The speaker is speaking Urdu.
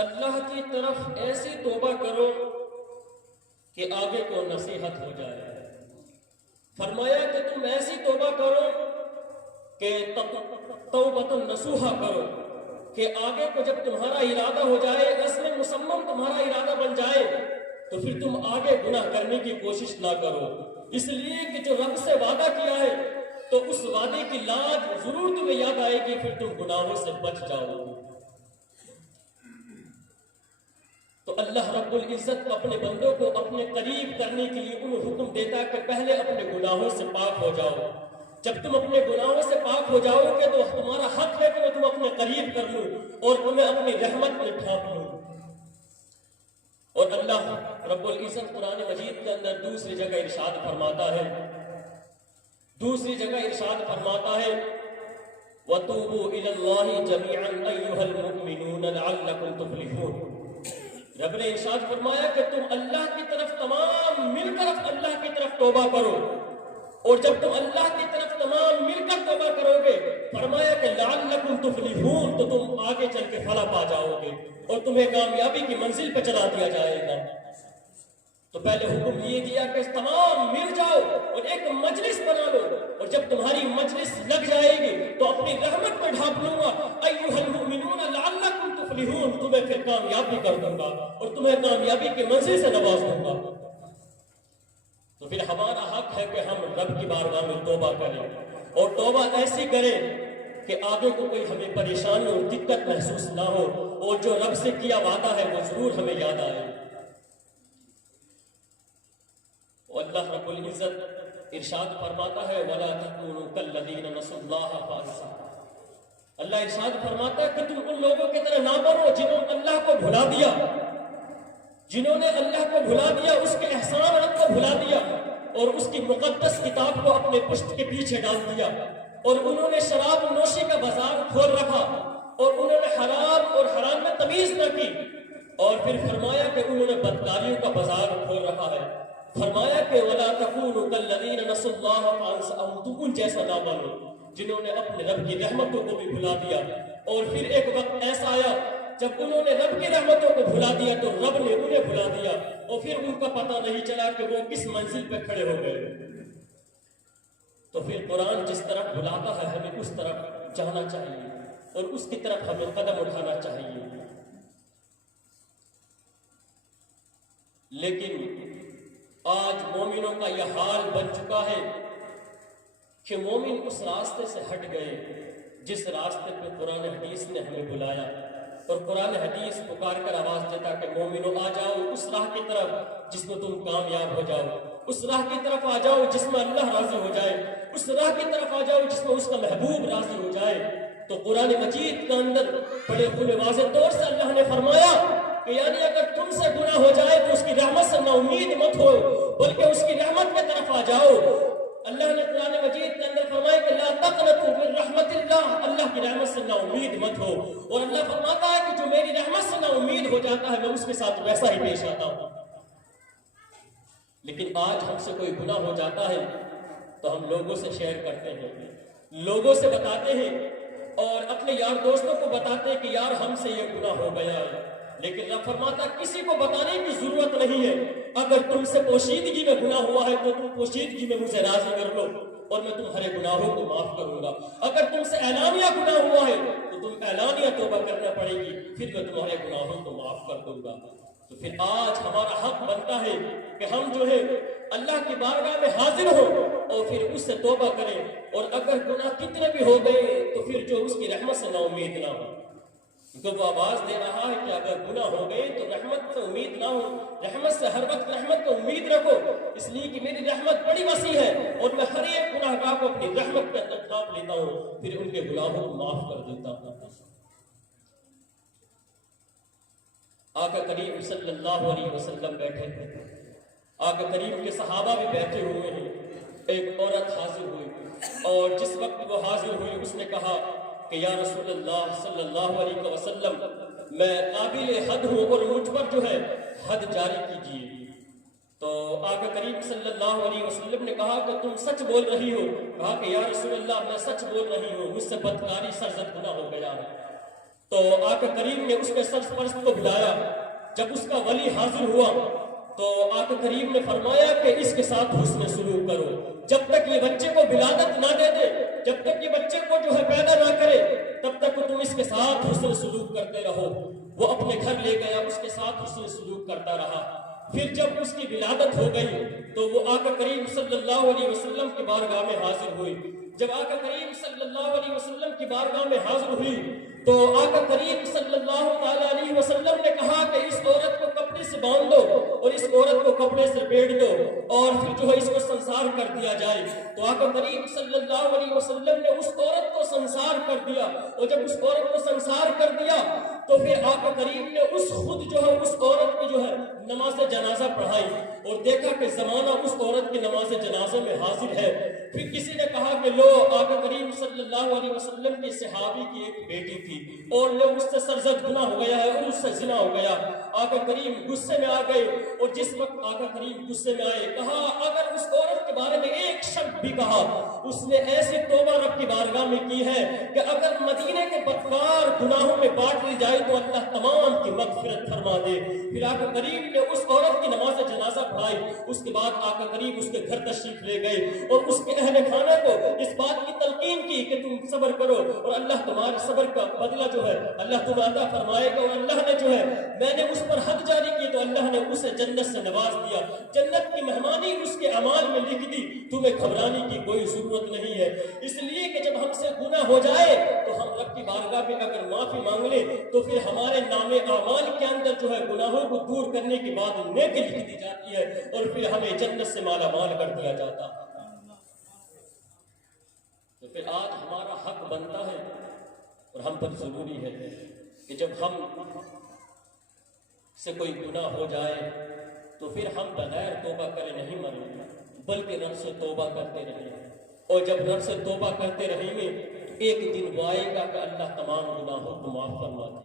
اللہ کی طرف ایسی توبہ کرو کہ آگے کو نصیحت ہو جائے۔ فرمایا کہ تم ایسی توبہ کرو کہ توبۃ نصوحہ کرو، کہ آگے کو جب تمہارا ارادہ ہو جائے، عزم مصمم تمہارا ارادہ بن جائے، تو پھر تم آگے گناہ کرنے کی کوشش نہ کرو، اس لیے کہ جو رب سے وعدہ کیا ہے تو اس وعدے کی لاج ضرور تمہیں یاد آئے گی، پھر تم گناہوں سے بچ جاؤ گے۔ تو اللہ رب العزت اپنے بندوں کو اپنے قریب کرنے کے لیے انہیں حکم دیتا ہے کہ پہلے اپنے گناہوں سے پاک ہو جاؤ۔ جب تم اپنے گناہوں سے پاک ہو جاؤ گے تو تمہارا حق ہے کہ میں تم اپنے قریب کر لوں اور تمہیں اپنی رحمت میں ڈھانپ لوں۔ اور اللہ رب العزت قرآن مجید کے اندر دوسری جگہ ارشاد فرماتا ہے، وَتُوبُوا إِلَى اللَّهِ جَمِيعًا أَيُّهَا الْمُؤْمِنُونَ لَعَلَّكُمْ تُفْلِحُونَ۔ رب نے ارشاد فرمایا کہ تم اللہ کی طرف تمام مل کر اللہ کی طرف توبہ کرو، اور جب تم اللہ کی طرف تمام مل کر توبہ کرو گے، فرمایا کہ لعلکم تفلحون، تو تم آگے چل کے فلاح پا جاؤ گے اور تمہیں کامیابی کی منزل پہ چلا دیا جائے گا۔ تو پہلے حکم یہ دیا کہ تمام مل جاؤ اور ایک مجلس بنا لو، اور جب تمہاری مجلس لگ جائے گی تو اپنی رحمت میں ڈھانپ لوں گا، ایھا المؤمنون لعلکم تفلحون، تمہیں پھر کامیابی کر دوں گا اور تمہیں کامیابی کی منزل سے نواز دوں گا۔ تو پھر ہمارا حق ہے کہ ہم رب کی بارگاہ میں توبہ کریں، اور توبہ ایسی کریں کہ آگے کو کوئی ہمیں پریشانی اور دقت محسوس نہ ہو، اور جو رب سے کیا وعدہ ہے وہ ضرور ہمیں یاد آئے۔ اور اللہ رب العزت ارشاد فرماتا ہے وَلَا تَكُونُوا كَالَّذِينَ نَسُوا اللَّهَ فَانسَاهُمْ۔ اللہ ارشاد فرماتا ہے کہ تم ان لوگوں کی طرح نہ بنو جنہوں نے اللہ کو بھلا دیا، جنہوں نے اللہ کو بھلا دیا، اس کے احسانات کو بھلا دیا، اور اس کی مقدس کتاب کو اپنے پشت کے پیچھے ڈال دیا، اور انہوں نے شراب نوشی کا بازار کھول رکھا، اور انہوں نے حرام اور حرام میں تمیز نہ کی، اور پھر فرمایا کہ انہوں نے بدکاریوں کا بازار کھول رکھا ہے۔ فرمایا کہ وَلَا تَكُونُوا كَالَّذِينَ نَسُوا اللَّهَ فَأَنسَاهُمْ، تم ان جیسا نہ بنو جنہوں نے اپنے رب کی رحمتوں کو بھی بھلا دیا۔ اور پھر ایک وقت ایسا آیا جب انہوں نے رب کی رحمتوں کو بھلا دیا تو رب نے انہیں بھلا دیا، اور پھر ان کا پتہ نہیں چلا کہ وہ کس منزل پہ کھڑے ہو گئے۔ تو پھر قرآن جس طرف بلاتا ہے ہمیں اس طرف جانا چاہیے، اور اس کی طرف ہمیں قدم اٹھانا چاہیے۔ لیکن آج مومنوں کا یہ حال بن چکا ہے کہ مومن اس راستے سے ہٹ گئے جس راستے پہ قرآن حدیث نے ہمیں بلایا، اور قرآن حدیث پکار کر آواز دیتا کہ مومنوں آ جاؤ اس راہ کی طرف جس میں تم کامیاب ہو جاؤ، اس راہ کی طرف آ جاؤ جس میں اللہ راضی ہو جائے، اس راہ کی طرف آ جاؤ جس میں اس کا محبوب راضی ہو جائے۔ تو قرآن مجید کے اندر بڑے کھلے واضح طور سے اللہ نے فرمایا کہ یعنی اگر تم سے گناہ ہو جائے تو اس کی رحمت سے نا امید مت ہو، بلکہ اس کی رحمت کی طرف آ جاؤ۔ اللہ نے قرآن مجید کے اندر فرمایا کہ لا تقنطوا من رحمت اللہ، اللہ کی رحمت سے نا امید مت ہو، اور اللہ فرماتا ہے کہ جو میری رحمت سے نا امید ہو جاتا ہے میں اس کے ساتھ ویسا ہی پیش آتا ہوں۔ لیکن آج ہم سے کوئی گناہ ہو جاتا ہے تو ہم لوگوں سے شیئر کرتے ہیں، لوگوں سے بتاتے ہیں، اور اپنے یار دوستوں کو بتاتے ہیں کہ یار ہم سے یہ گناہ ہو گیا ہے۔ لیکن رب فرماتا کسی کو بتانے کی ضرورت نہیں ہے، اگر تم سے پوشیدگی میں گناہ ہوا ہے تو تم پوشیدگی میں مجھے راضی کر لو اور میں تمہارے گناہوں کو معاف کروں گا، اگر تم سے اعلانیہ گناہ ہوا ہے تو تم اعلانیہ توبہ کرنا پڑے گی، پھر میں تمہارے گناہوں کو معاف کر دوں گا۔ تو پھر آج ہمارا حق بنتا ہے کہ ہم جو ہے اللہ کی بارگاہ میں حاضر ہوں اور پھر اس سے توبہ کریں، اور اگر گناہ کتنے بھی ہو گئے تو پھر جو اس کی رحمت سے نا امید نہ ہو، کیونکہ وہ آواز دے رہا ہے کہ اگر گناہ ہو گئے تو رحمت سے امید نہ ہو، رحمت سے ہر وقت رحمت کو امید رکھو، اس لیے کہ میری رحمت بڑی وسیع ہے اور میں ہر ایک گناہ گار کو اپنی رحمت کا ڈھانپ لیتا ہوں، پھر ان کے گناہوں کو معاف کر دیتا ہوں۔ آقا کریم صلی اللہ علیہ وسلم بیٹھے تھے، آقا کریم کے صحابہ بھی بیٹھے ہوئے ہیں، ایک عورت حاضر ہوئی، اور جس وقت وہ حاضر ہوئی اس نے کہا کہ یا رسول اللہ صلی اللہ علیہ وسلم میں قابل حد ہوں اور مجھ پر جو ہے حد جاری کیجیے۔ تو آقا کریم صلی اللہ علیہ وسلم نے کہا کہ تم سچ بول رہی ہو؟ کہا کہ یا رسول اللہ میں سچ بول رہی ہوں، مجھ سے بدکاری سرزد گناہ ہو گیا ہے۔ تو آقا کریم نے اس کے سرپرست کو بلایا. جب اس کا ولی حاضر ہوا تو آقا کریم نے فرمایا کہ اس کے ساتھ حسن سلوک کرو. جب تک یہ بچے کو ولادت نہ دے دے، جب تک یہ بچے کو جو ہے پیدا نہ کرے، تب تک تم اس کے ساتھ حسن سلوک کرتے رہو. وہ اپنے گھر لے گیا، اس کے ساتھ حسن سلوک کرتا رہا. پھر جب اس کی ولادت ہو گئی تو وہ آقا کریم صلی اللہ علیہ وسلم کی بارگاہ میں حاضر ہوئی. جب آقا کریم صلی اللہ علیہ وسلم کی بارگاہ میں حاضر ہوئی تو آقا کریم صلی اللہ علیہ وسلم نے کہا کہ اس عورت کو کپڑے سے باندھ دو اور اس عورت کو کپڑے سے بیڑ دو اور پھر جو ہے اس کو سنسار کر دیا جائے. تو آقا کریم صلی اللہ علیہ وسلم نے اس عورت کو سنسار کر دیا. اور جب اس عورت کو سنسار کر دیا تو پھر آقا کریم نے خود جو ہے اس عورت کی جو ہے نماز جنازہ پڑھائی اور دیکھا کہ زمانہ اس عورت کی نماز جنازہ میں حاضر ہے. پھر کسی نے کہا کہ لو آقا کریم صلی اللہ علیہ وسلم کی صحابی کی ایک بیٹی تھی اور لوگ اس سے سرزد گناہ ہو گیا ہے اور اس سے زنا ہو گیا. آقا کریم غصے میں آ گئے اور جس وقت آقا کریم غصے میں آئے کہا اگر اس عورت کے بارے میں ایک شبد بھی کہا، اس نے ایسی توبہ رب کی بارگاہ میں کی ہے کہ اگر مدینے کے بدکار گناہوں میں بانٹ لی جائے تو اللہ تمام کی مغفرت فرما دے. پھر آقا کریم نے اس عورت کی نماز جنازہ پڑھائی. اس کے بعد آقا کریم اس کے گھر تشریف لے گئے اور اس کے اہل خانہ کو اس بات کی تلقین کی کہ تم صبر کرو اور اللہ تمہارے صبر کا بدلہ جو ہے اللہ تمہیں عطا فرمائے گا. اور اللہ نے جو ہے میں نے اس پر حد جاری کی تو اللہ نے اسے جنت سے نواز دیا. جنت کی مہمانی اس کے اعمال میں لکھ دی. تمہیں گھبرانے کی کوئی ضرورت نہیں ہے، اس لیے کہ جب ہم سے گناہ ہو جائے تو ہم رب کی بارگاہ میں اگر معافی مانگ لیں تو پھر ہمارے نام اعمال کے اندر جو ہے گناہوں کو دور کرنے کے بعد نیکی لکھ دی جاتی ہے اور پھر ہمیں جنت سے مالا مال کر دیا جاتا ہے. تو پھر آج ہمارا حق بنتا ہے اور ہم پر ضروری ہے کہ جب ہم سے کوئی گناہ ہو جائے تو پھر ہم بغیر توبہ کرے نہیں مریں بلکہ رب سے توبہ کرتے رہیں. اور جب رب سے توبہ کرتے رہیں گے تو ایک دن وہ آئے گا کہ اللہ تمام گناہوں کو معاف فرما دے.